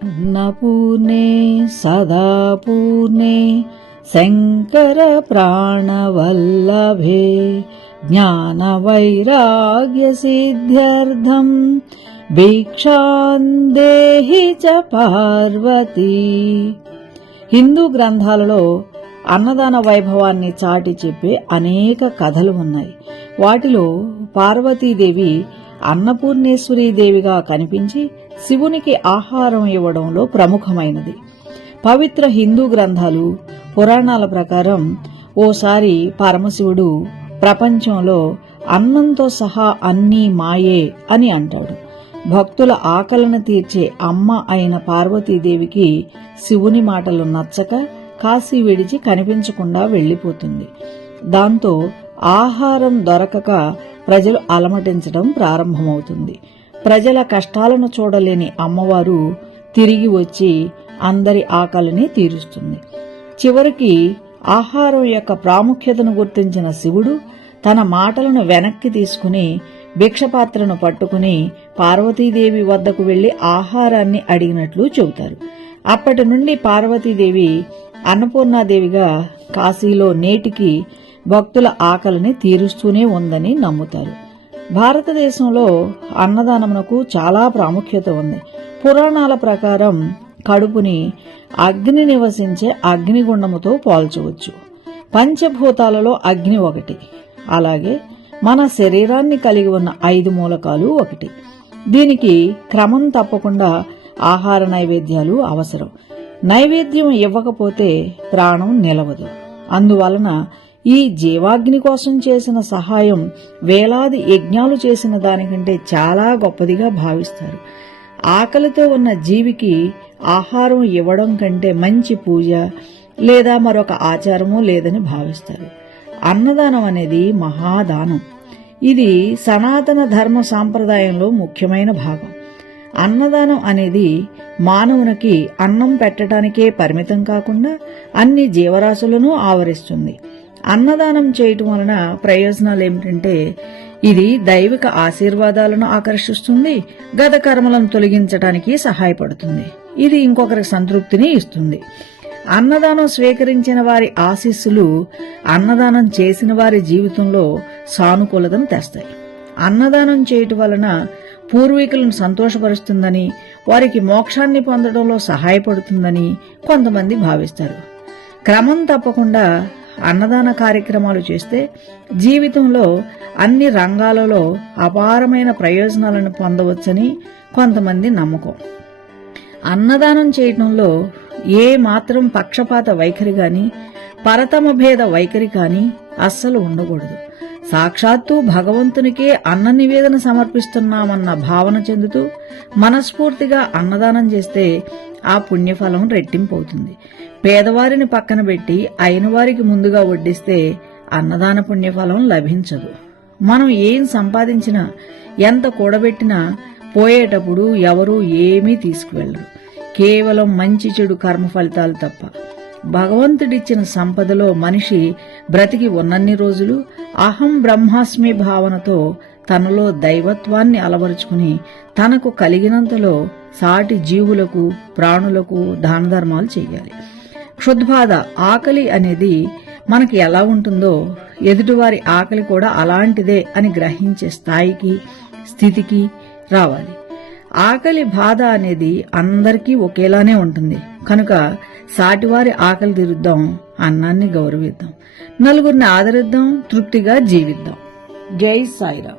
అన్నపూర్ణే సదాపూర్ణే శంకర ప్రాణవల్లభే జ్ఞాన వైరాగ్య సిద్ధ్యర్థం భిక్షాందేహి చ పార్వతీ. హిందూ గ్రంథాలలో అన్నదాన వైభవాన్ని చాటి చెప్పే అనేక కథలు ఉన్నాయి. వాటిలో పార్వతీదేవి అన్నపూర్ణేశ్వరీదేవిగా కనిపించి శివునికి ఆహారం ఇవ్వడంలో ప్రముఖమైనది. పవిత్ర హిందూ గ్రంథాలు, పురాణాల ప్రకారం ఓసారి పరమశివుడు ప్రపంచంలో అన్నంతో సహా అన్నీ మాయే అని అంటాడు. భక్తుల ఆకలిని తీర్చే అమ్మ అయిన పార్వతీదేవికి శివుని మాటలు నచ్చక కాశీ విడిచి కనిపించకుండా వెళ్లిపోతుంది. దాంతో ఆహారం దొరకక ప్రజలు అలమటించడం ప్రారంభమవుతుంది. ప్రజల కష్టాలను చూడలేని అమ్మవారు తిరిగి వచ్చి అందరి ఆకలిని తీరుస్తుంది. చివరికి ఆహారం యొక్క ప్రాముఖ్యతను గుర్తించిన శివుడు తన మాటలను వెనక్కి తీసుకుని భిక్షపాత్రను పట్టుకుని పార్వతీదేవి వద్దకు వెళ్లి ఆహారాన్ని అడిగినట్లు చెబుతారు. అప్పటి నుండి పార్వతీదేవి అన్నపూర్ణాదేవిగా కాశీలో నేటికి భక్తుల ఆకలిని తీరుస్తూనే ఉందని నమ్ముతారు. భారతదేశంలో అన్నదానమునకు చాలా ప్రాముఖ్యత ఉంది. పురాణాల ప్రకారం కడుపుని అగ్ని నివసించే అగ్నిగుండముతో పోల్చవచ్చు. పంచభూతాలలో అగ్ని ఒకటి, అలాగే మన శరీరాన్ని కలిగి ఉన్న 5 మూలకాలు ఒకటి. దీనికి క్రమం తప్పకుండా ఆహార నైవేద్యాలు అవసరం. నైవేద్యం ఇవ్వకపోతే ప్రాణం నిలవదు. అందువలన ఈ జీవాగ్ని కోసం చేసిన సహాయం వేలాది యజ్ఞాలు చేసిన దానికంటే చాలా గొప్పదిగా భావిస్తారు. ఆకలితో ఉన్న జీవికి ఆహారం ఇవ్వడం కంటే మంచి పూజ లేదా మరొక ఆచారమూ లేదని భావిస్తారు. అన్నదానం అనేది మహాదానం. ఇది సనాతన ధర్మ సాంప్రదాయంలో ముఖ్యమైన భాగం. అన్నదానం అనేది మానవునికి అన్నం పెట్టడానికే పరిమితం కాకుండా అన్ని జీవరాశులను ఆవరిస్తుంది. అన్నదానం చేయటం వలన ప్రయోజనాలు ఏమిటంటే, ఇది దైవిక ఆశీర్వాదాలను ఆకర్షిస్తుంది, గత కర్మలను తొలగించడానికి సహాయపడుతుంది. ఇది ఇంకొకరికి సంతృప్తిని ఇస్తుంది. అన్నదానం స్వీకరించిన వారి ఆశీస్సులు అన్నదానం చేసిన వారి జీవితంలో సానుకూలతను తెస్తాయి. అన్నదానం చేయటం వలన పూర్వీకులను సంతోషపరుస్తుందని, వారికి మోక్షాన్ని పొందడంలో సహాయపడుతుందని కొంతమంది భావిస్తారు. క్రమం తప్పకుండా అన్నదాన కార్యక్రమాలు చేస్తే జీవితంలో అన్ని రంగాలలో అపారమైన ప్రయోజనాలను పొందవచ్చని కొంతమంది నమ్మకం. అన్నదానం చేయటంలో ఏ మాత్రం పక్షపాత వైఖరి గాని, పరతమ భేద వైఖరి కాని అస్సలు ఉండకూడదు. సాక్షాత్తు భగవంతునికే అన్న నివేదన సమర్పిస్తున్నామన్న భావన చెందుతూ మనస్ఫూర్తిగా అన్నదానం చేస్తే ఆ పుణ్యఫలం రెట్టింపవుతుంది. పేదవారిని పక్కన పెట్టి అయిన వారికి ముందుగా వడ్డిస్తే అన్నదాన పుణ్యఫలం లభించదు. మనం ఏం సంపాదించినా, ఎంత కూడబెట్టినా పోయేటప్పుడు ఎవరూ ఏమీ తీసుకువెళ్లరు. కేవలం మంచి చెడు కర్మ ఫలితాలు తప్ప. భగవంతుడిచ్చిన సంపదలో మనిషి బ్రతికి ఉన్నన్ని రోజులు అహం బ్రహ్మాస్మి భావనతో తనలో దైవత్వాన్ని అలవరుచుకుని తనకు కలిగినంతలో సాటి జీవులకు, ప్రాణులకు దాన ధర్మాలు చేయాలి. క్షుద్బాధ, ఆకలి అనేది మనకి ఎలా ఉంటుందో ఎదుటివారి ఆకలి కూడా అలాంటిదే అని గ్రహించే స్థాయికి, స్థితికి రావాలి. ఆకలి బాధ అనేది అందరికీ ఒకేలానే ఉంటుంది కనుక సాటివారి ఆకలి తీరుద్దాం, అన్నాన్ని గౌరవిద్దాం, నలుగురిని ఆదరిద్దాం, తృప్తిగా జీవిద్దాం. జై సాయిరాం.